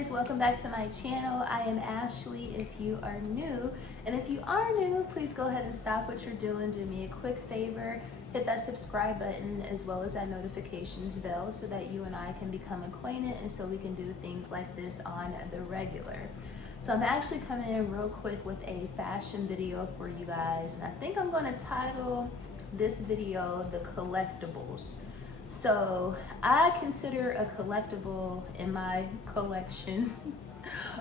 guys, welcome back to my channel. I am Ashley if you are new, and if you are new, please go ahead and stop what you're doing. Do me a quick favor, hit that subscribe button as well as that notifications bell so that you and I can become acquainted and so we can do things like this on the regular. So I'm actually coming in real quick with a fashion video for you guys, and I think I'm going to title this video The Collectibles. So I consider a collectible in my collection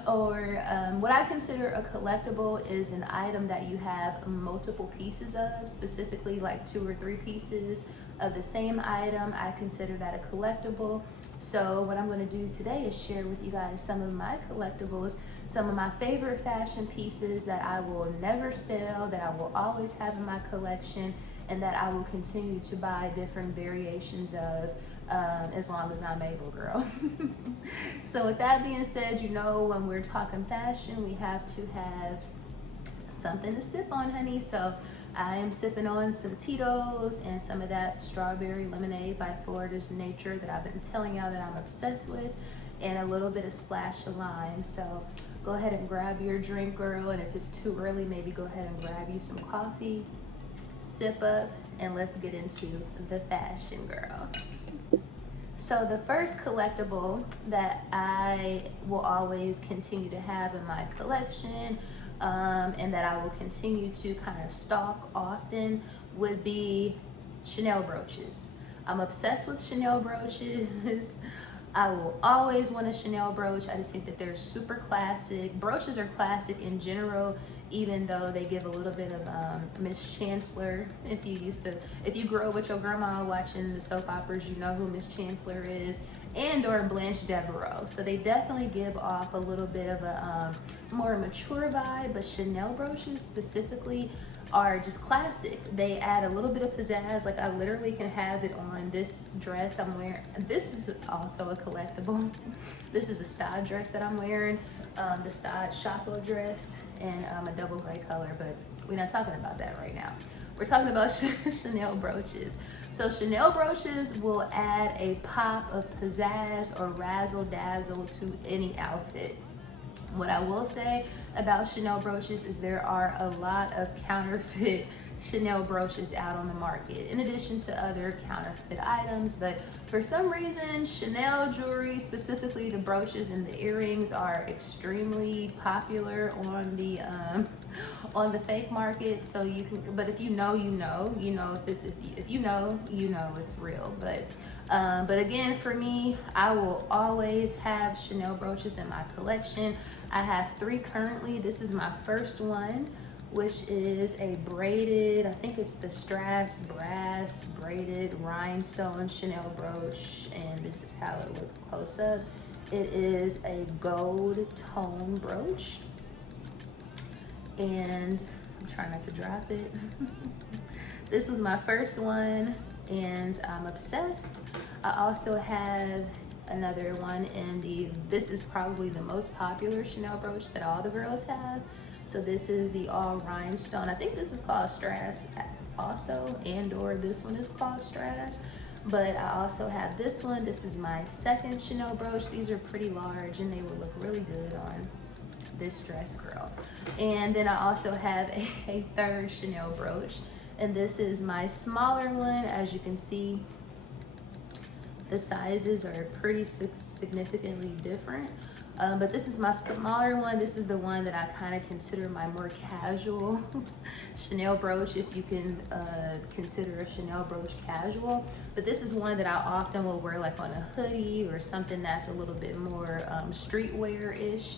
or what I consider a collectible is an item that you have multiple pieces of, specifically like 2 or 3 pieces of the same item. I consider that a collectible. So what I'm going to do today is share with you guys some of my collectibles, some of my favorite fashion pieces that I will never sell, that I will always have in my collection, and that I will continue to buy different variations of as long as I'm able, girl. So with that being said, you know, when we're talking fashion, we have to have something to sip on, honey. So I am sipping on some Tito's and some of that strawberry lemonade by Florida's Nature that I've been telling y'all that I'm obsessed with, and a little bit of splash of lime. So go ahead and grab your drink, girl, and if it's too early, maybe go ahead and grab you some coffee, sip up, and let's get into the fashion, girl. So the first collectible that I will always continue to have in my collection and that I will continue to kind of stalk often would be Chanel brooches. I'm obsessed with Chanel brooches. I will always want a Chanel brooch. I just think that they're super classic. Brooches are classic in general, even though they give a little bit of Miss Chancellor. If you grew up with your grandma watching the soap operas, you know who Miss Chancellor is, and or Blanche Devereaux. So they definitely give off a little bit of a more mature vibe, but Chanel brooches specifically are just classic. They add a little bit of pizzazz. Like I literally can have it on this dress I'm wearing. This is also a collectible. This is a style dress that I'm wearing, the style Chaco dress, and a double gray color, but we're not talking about that right now. We're talking about Chanel brooches. So Chanel brooches will add a pop of pizzazz or razzle dazzle to any outfit. What I will say about Chanel brooches is there are a lot of counterfeit Chanel brooches out on the market, in addition to other counterfeit items, but for some reason Chanel jewelry, specifically the brooches and the earrings, are extremely popular on the fake market. So you can, but if you know, you know, if you know, you know it's real. But again, for me, I will always have Chanel brooches in my collection. I have 3 currently. This is my first one, which is a braided, I think it's the Strass Brass braided rhinestone Chanel brooch, and this is how it looks close up. It is a gold tone brooch, and I'm trying not to drop it. This is my first one, and I'm obsessed. I also have another one in this is probably the most popular Chanel brooch that all the girls have. So this is the all rhinestone. I think this is called Strass also, and or this one is called Strass. But I also have this one. This is my second Chanel brooch. These are pretty large and they will look really good on this dress, girl. And then I also have a third Chanel brooch, and this is my smaller one. As you can see, the sizes are pretty significantly different. But this is my smaller one. This is the one that I kind of consider my more casual Chanel brooch, if you can consider a Chanel brooch casual. But this is one that I often will wear like on a hoodie or something that's a little bit more streetwear-ish.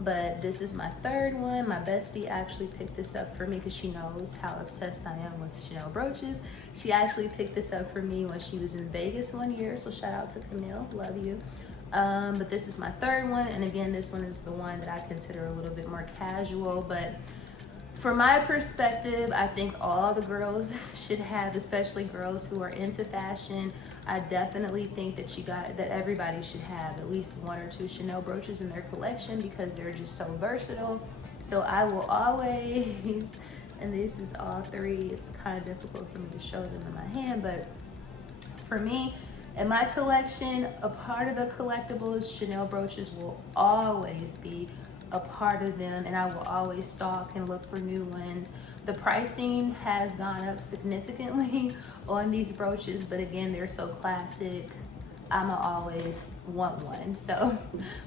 But this is my third one. My bestie actually picked this up for me because she knows how obsessed I am with Chanel brooches. She actually picked this up for me when she was in Vegas one year. So shout out to Camille, love you. But this is my third one, and again, this one is the one that I consider a little bit more casual. But from my perspective, I think all the girls should have, especially girls who are into fashion. I definitely think that everybody should have at least 1 or 2 Chanel brooches in their collection because they're just so versatile. So I will always, and this is all 3. It's kind of difficult for me to show them in my hand, but for me, In my collection, a part of the collectibles, Chanel brooches will always be a part of them, and I will always stalk and look for new ones. The pricing has gone up significantly on these brooches, but again, they're so classic, I'ma always want one. So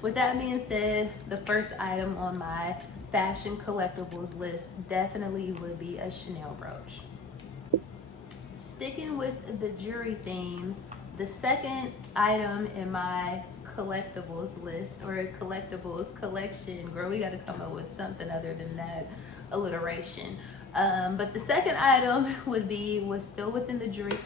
with that being said, the first item on my fashion collectibles list definitely would be a Chanel brooch. Sticking with the jewelry theme, the second item in my collectibles list, or collectibles collection, girl, we gotta come up with something other than that alliteration. But the second item was still within the jewelry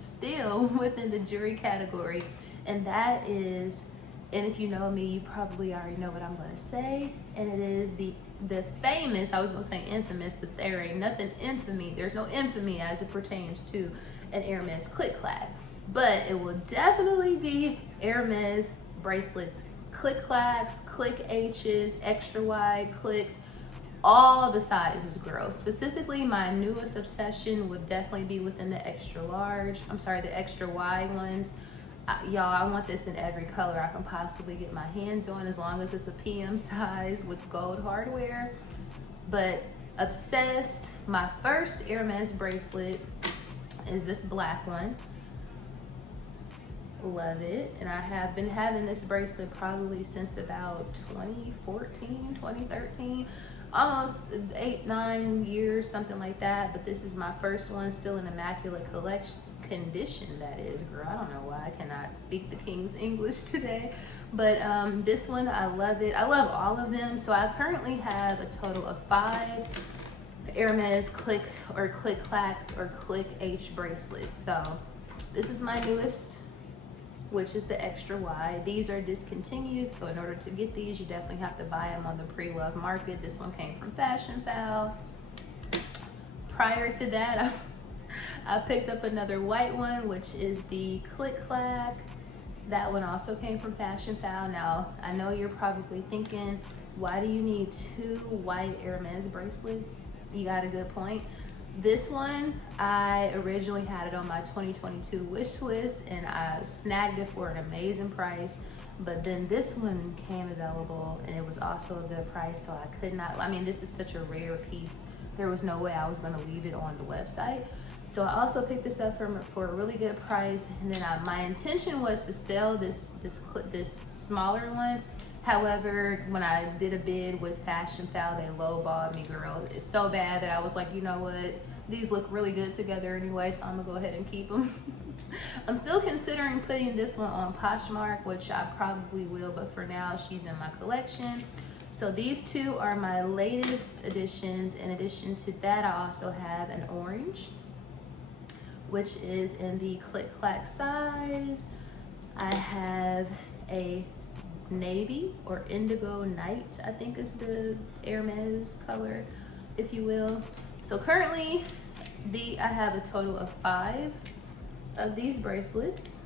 still within the jewelry category, and that is, and if you know me, you probably already know what I'm gonna say, and it is the famous, I was gonna say infamous, but there ain't nothing infamy, there's no infamy as it pertains to an Hermes click clack, but it will definitely be Hermes bracelets, click clacks, click H's, extra wide clicks, all the sizes, girl. Specifically, my newest obsession would definitely be within the extra large, the extra wide ones. Y'all, I want this in every color I can possibly get my hands on, as long as it's a PM size with gold hardware. But obsessed, my first Hermes bracelet is this black one. Love it. And I have been having this bracelet probably since about 2014, 2013. Almost 8-9 years, something like that. But this is my first one, still in immaculate condition, that is, girl. I don't know why I cannot speak the King's English today. But this one, I love it. I love all of them. So I currently have a total of 5 Hermes click clacks or click H bracelets. So this is my newest, which is the extra wide. These are discontinued, so in order to get these, you definitely have to buy them on the pre-love market. This one came from Fashion Foul. Prior to that, I picked up another white one, which is the click clack. That one also came from Fashion Foul. Now, I know you're probably thinking, why do you need 2 white Hermes bracelets? You got a good point. This one, I originally had it on my 2022 wish list, and I snagged it for an amazing price. But then this one came available, and it was also a good price, so I could not, I mean, this is such a rare piece. There was no way I was gonna leave it on the website. So I also picked this up for a really good price, and then my intention was to sell this smaller one. However, when I did a bid with Fashion Foul, they lowballed me, girl. It's so bad that I was like, you know what? These look really good together anyway, so I'm gonna go ahead and keep them. I'm still considering putting this one on Poshmark, which I probably will, but for now, she's in my collection. So these 2 are my latest additions. In addition to that, I also have an orange, which is in the click clack size. I have a navy or indigo night, I think is the Hermes color, if you will. So currently, I have a total of 5 of these bracelets,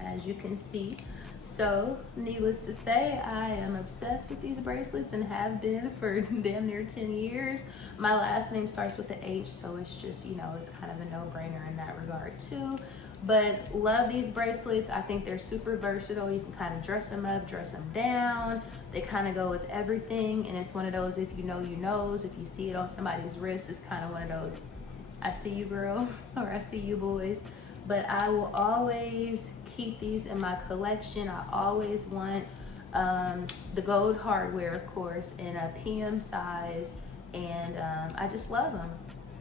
as you can see. So needless to say, I am obsessed with these bracelets and have been for damn near 10 years. My last name starts with the H, so it's just, you know, it's kind of a no-brainer in that regard too. But love these bracelets. I think they're super versatile. You can kind of dress them up, dress them down. They kind of go with everything, and it's one of those, if you know, you knows. If you see it on somebody's wrist, it's kind of one of those, I see you, girl, or I see you, boys. But I will always keep these in my collection. I always want the gold hardware, of course, in a PM size, and I just love them.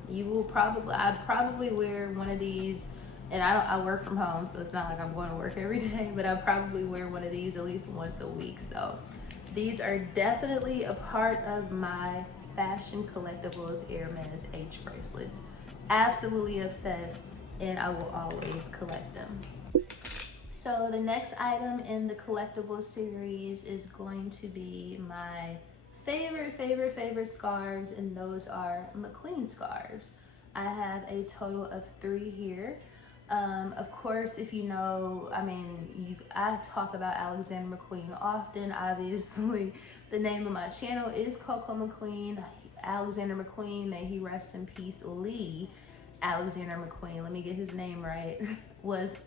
I'd probably wear one of these, and I work from home, so it's not like I'm going to work every day, but I probably wear one of these at least once a week. So these are definitely a part of my fashion collectibles Hermes H bracelets. Absolutely obsessed, and I will always collect them. So the next item in the collectibles series is going to be my favorite scarves, and those are Mcqueen scarves. I have a total of 3 here. Of course, if you know, I mean, I talk about Alexander McQueen often. Obviously, the name of my channel is COCOMCQUEEN. Alexander McQueen, may he rest in peace, Lee. Alexander McQueen, let me get his name right,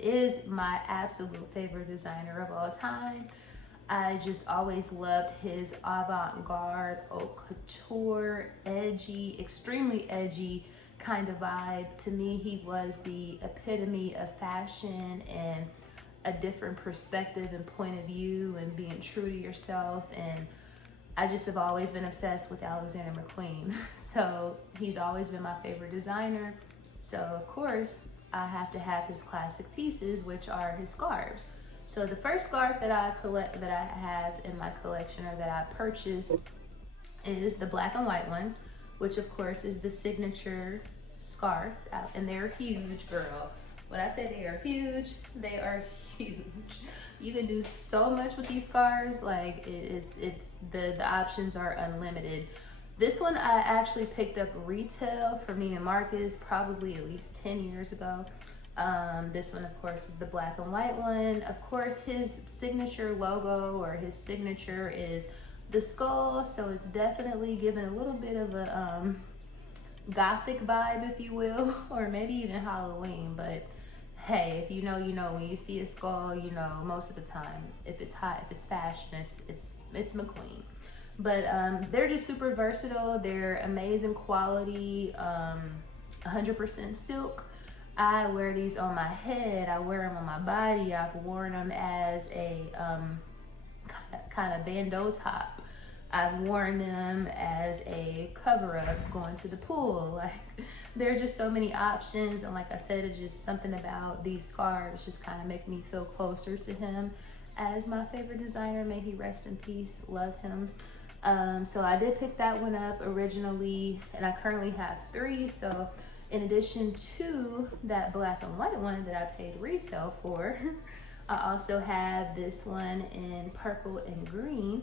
is my absolute favorite designer of all time. I just always loved his avant-garde, haute couture, edgy, extremely edgy kind of vibe. To me, he was the epitome of fashion and a different perspective and point of view and being true to yourself. And I just have always been obsessed with Alexander McQueen. So he's always been my favorite designer. So of course, I have to have his classic pieces, which are his scarves. So the first scarf that I have in my collection, or that I purchased, is the black and white one, which of course is the signature scarf. And they're huge, girl. When I say they are huge, they are huge. You can do so much with these scarves. Like the options are unlimited. This one I actually picked up retail from Neiman Marcus probably at least 10 years ago. This one, of course, is the black and white one. Of course, his signature logo, or his signature, is the skull. So it's definitely given a little bit of a gothic vibe, if you will, or maybe even Halloween. But hey, if you know, you know. When you see a skull, you know most of the time. If it's hot, if it's fashion, it's McQueen. But they're just super versatile. They're amazing quality, 100% silk. I wear these on my head. I wear them on my body. I've worn them as a kind of bandeau top. I've worn them as a cover-up going to the pool. Like, there are just so many options. And like I said, it's just something about these scarves just kind of make me feel closer to him as my favorite designer. May he rest in peace. Love him. So I did pick that one up originally, and I currently have 3. So in addition to that black and white one that I paid retail for, I also have this one in purple and green,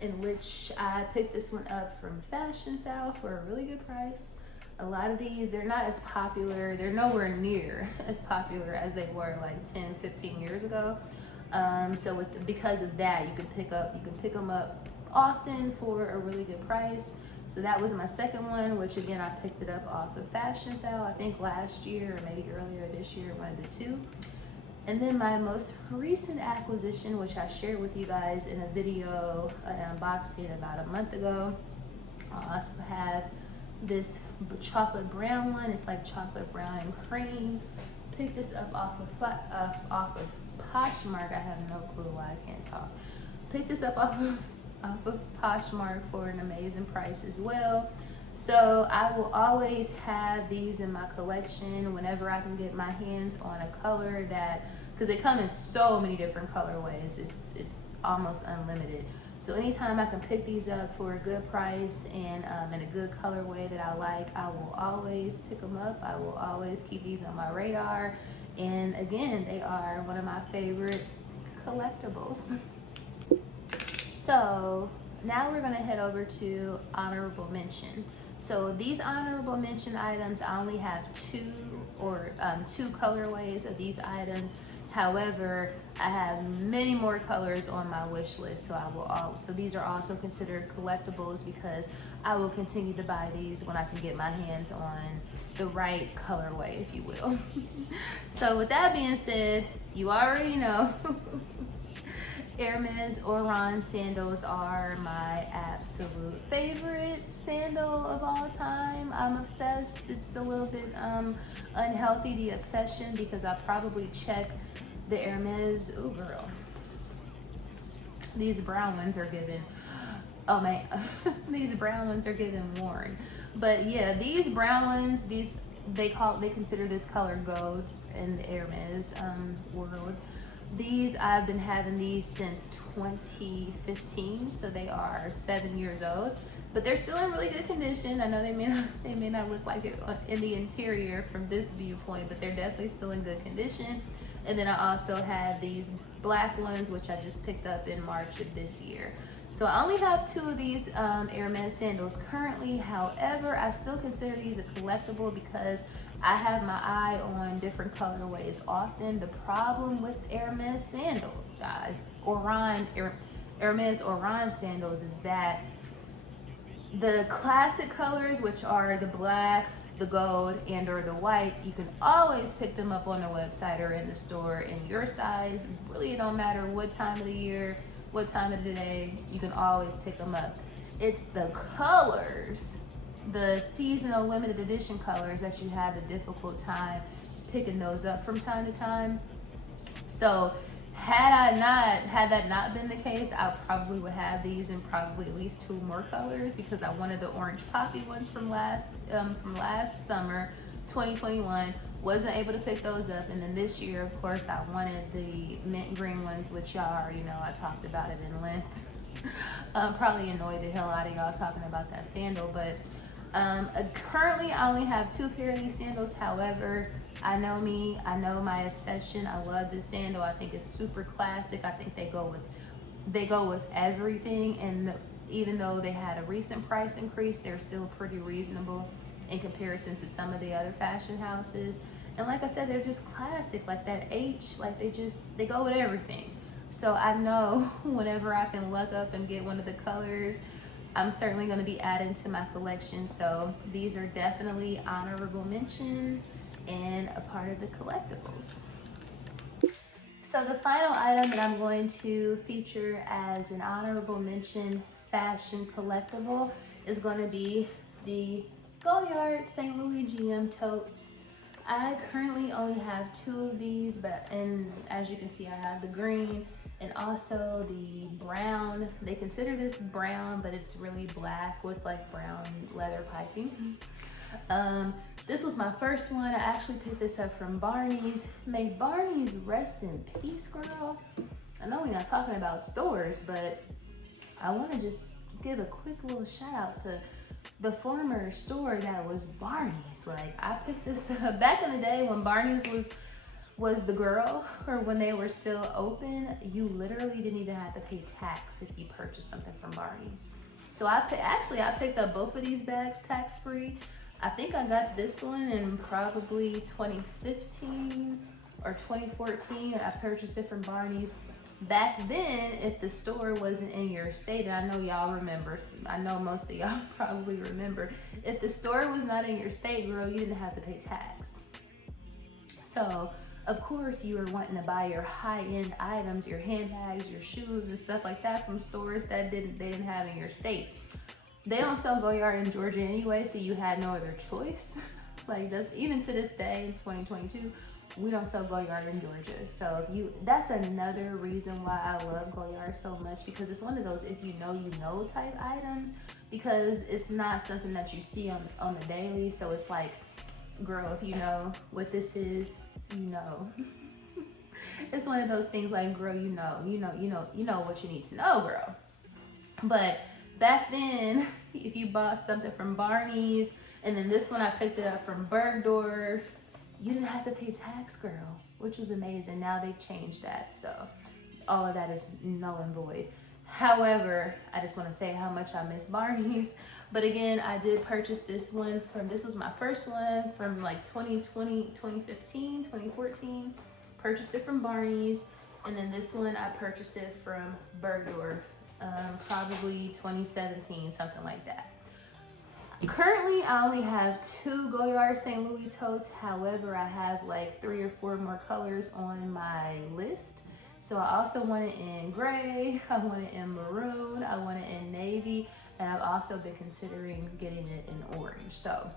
in which I picked this one up from Fashion Foul for a really good price. A lot of these, they're not as popular. They're nowhere near as popular as they were like 10, 15 years ago. So because of that, you can pick them up often for a really good price. So that was my second one, which again, I picked it up off of Fashion Foul, I think last year or maybe earlier this year, one of the two. And then my most recent acquisition, which I shared with you guys in a video, an unboxing about a month ago. I also have this chocolate brown one. It's like chocolate brown and cream. Picked this up off of Poshmark. I have no clue why I can't talk. Picked this up off of Poshmark for an amazing price as well. So I will always have these in my collection whenever I can get my hands on a color that, because they come in so many different colorways, it's almost unlimited. So anytime I can pick these up for a good price and in a good colorway that I like, I will always pick them up. I will always keep these on my radar. And again, they are one of my favorite collectibles. So now we're gonna head over to honorable mention. So these honorable mention items, I only have two colorways of these items. However, I have many more colors on my wish list, so these are also considered collectibles because I will continue to buy these when I can get my hands on the right colorway, if you will. So with that being said, you already know Hermes Sandals are my absolute favorite sandal of all time. I'm obsessed. It's a little bit unhealthy, the obsession, because I probably check the Hermes. Ooh, girl. These brown ones are given, oh man, these brown ones are getting worn. But yeah, these brown ones, they consider this color gold in the Hermes world. These, I've been having these since 2015, so they are 7 years old, but they're still in really good condition. I know they may not look like it in the interior from this viewpoint, but they're definitely still in good condition. And then I also have these black ones, which I just picked up in March of this year. So I only have 2 of these Hermes sandals currently. However, I still consider these a collectible because I have my eye on different colorways often. The problem with Hermes sandals, guys, Hermes sandals, is that the classic colors, which are the black, the gold and or the white, you can always pick them up on the website or in the store in your size. Really, it don't matter what time of the year, what time of the day, you can always pick them up. It's the colors, the seasonal limited edition colors, that you have a difficult time picking those up from time to time. So had that not been the case, I probably would have these in probably at least 2 more colors, because I wanted the orange poppy ones from last summer 2021. Wasn't able to pick those up, and then this year, of course, I wanted the mint green ones, which y'all already know. I talked about it in length. Probably annoyed the hell out of y'all talking about that sandal, but currently I only have 2 pair of these sandals. However, I know me, I know my obsession. I love this sandal. I think it's super classic. I think they go with everything, and even though they had a recent price increase, they're still pretty reasonable in comparison to some of the other fashion houses. And like I said, they're just classic, like that H, like they go with everything. So I know whenever I can luck up and get one of the colors, I'm certainly going to be adding to my collection. So these are definitely honorable mention and a part of the collectibles. So the final item that I'm going to feature as an honorable mention fashion collectible is going to be the Goyard St. Louis GM tote. I currently only have 2 of these, and as you can see, I have the green and also the brown. They consider this brown, but it's really black with like brown leather piping. This was my first one. I actually picked this up from Barney's. May Barney's rest in peace, girl. I know we're not talking about stores, but I want to just give a quick little shout out to the former store that was Barney's. Like, I picked this up back in the day when Barney's was the girl, or when they were still open. You literally didn't even have to pay tax if you purchased something from Barney's. So I picked up both of these bags tax free. I think I got this one in probably 2015 or 2014. I purchased it from Barney's. Back then, if the store wasn't in your state, and I know y'all remember, I know most of y'all probably remember, if the store was not in your state, girl, you didn't have to pay tax. So, of course, you were wanting to buy your high-end items, your handbags, your shoes, and stuff like that from stores that they didn't have in your state. They don't sell Goyard in Georgia anyway, so you had no other choice. Like, that's even to this day in 2022. We don't sell Goyard in Georgia. So that's another reason why I love Goyard so much, because it's one of those if you know type items, because it's not something that you see on the daily. So it's like, girl, if you know what this is, you know. It's one of those things like, girl, you know what you need to know, girl. But back then, if you bought something from Barney's, and then this one I picked it up from Bergdorf, you didn't have to pay tax, girl, which was amazing. Now they've changed that, so all of that is null and void. However, I just want to say how much I miss Barney's. But again, I did purchase this one this was my first one from like 2020, 2015, 2014. Purchased it from Barney's. And then this one, I purchased it from Bergdorf, probably 2017, something like that. Currently, I only have 2 Goyard St. Louis totes. However, I have like 3 or 4 more colors on my list. So I also want it in gray, I want it in maroon, I want it in navy, and I've also been considering getting it in orange. So,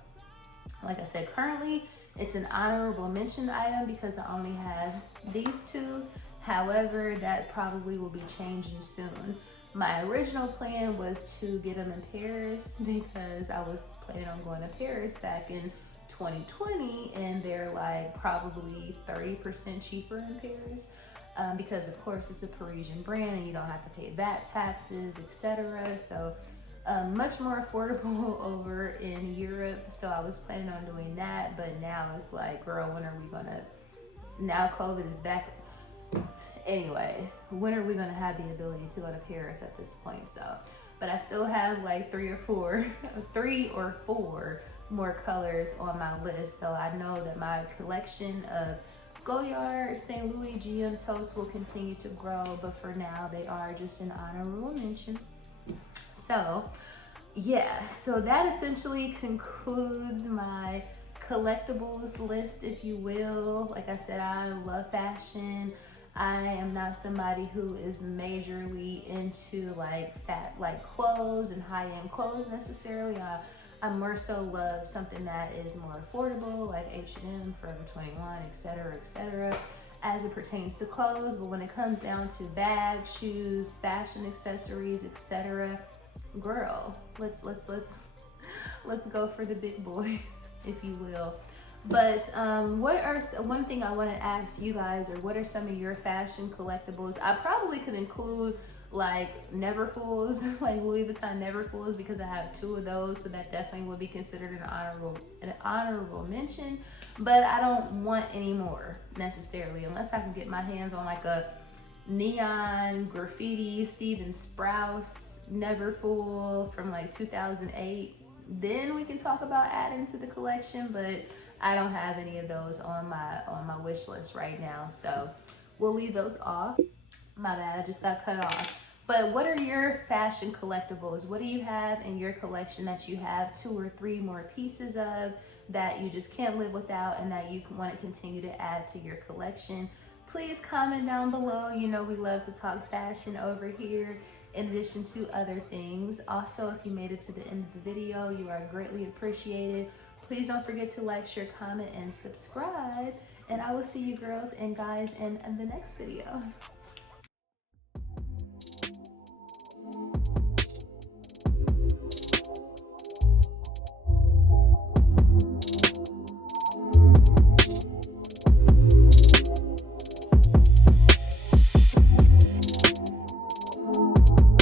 like I said, currently it's an honorable mention item because I only have these 2. However, that probably will be changing soon. My original plan was to get them in Paris because I was planning on going to Paris back in 2020, and they're like probably 30% cheaper in Paris because of course it's a Parisian brand and you don't have to pay VAT taxes, etc. So much more affordable over in Europe. So I was planning on doing that, but now it's like, girl, when are we gonna, now COVID is back. Anyway, when are we gonna have the ability to go to Paris at this point? So, but I still have like 3 or 4 more colors on my list. So I know that my collection of Goyard St. Louis GM totes will continue to grow, but for now they are just an honorable mention. So yeah, so that essentially concludes my collectibles list, if you will. Like I said, I love fashion. I am not somebody who is majorly into like clothes and high-end clothes necessarily. I more so love something that is more affordable, like H&M, Forever 21, etc., as it pertains to clothes. But when it comes down to bags, shoes, fashion accessories, etc., girl, let's go for the big boys, if you will. But one thing I want to ask you guys, or what are some of your fashion collectibles? I probably could include like Neverfulls, like Louis Vuitton Neverfulls, because I have 2 of those, so that definitely would be considered an honorable mention. But I don't want any more necessarily, unless I can get my hands on like a neon graffiti Steven Sprouse Neverfull from like 2008. Then we can talk about adding to the collection, but I don't have any of those on my wish list right now, so we'll leave those off. My bad, I just got cut off. But what are your fashion collectibles? What do you have in your collection that you have 2 or 3 more pieces of, that you just can't live without and that you want to continue to add to your collection? Please comment down below. You know we love to talk fashion over here, in addition to other things. Also, if you made it to the end of the video, you are greatly appreciated. Please don't forget to like, share, comment, and subscribe. And I will see you girls and guys in the next video.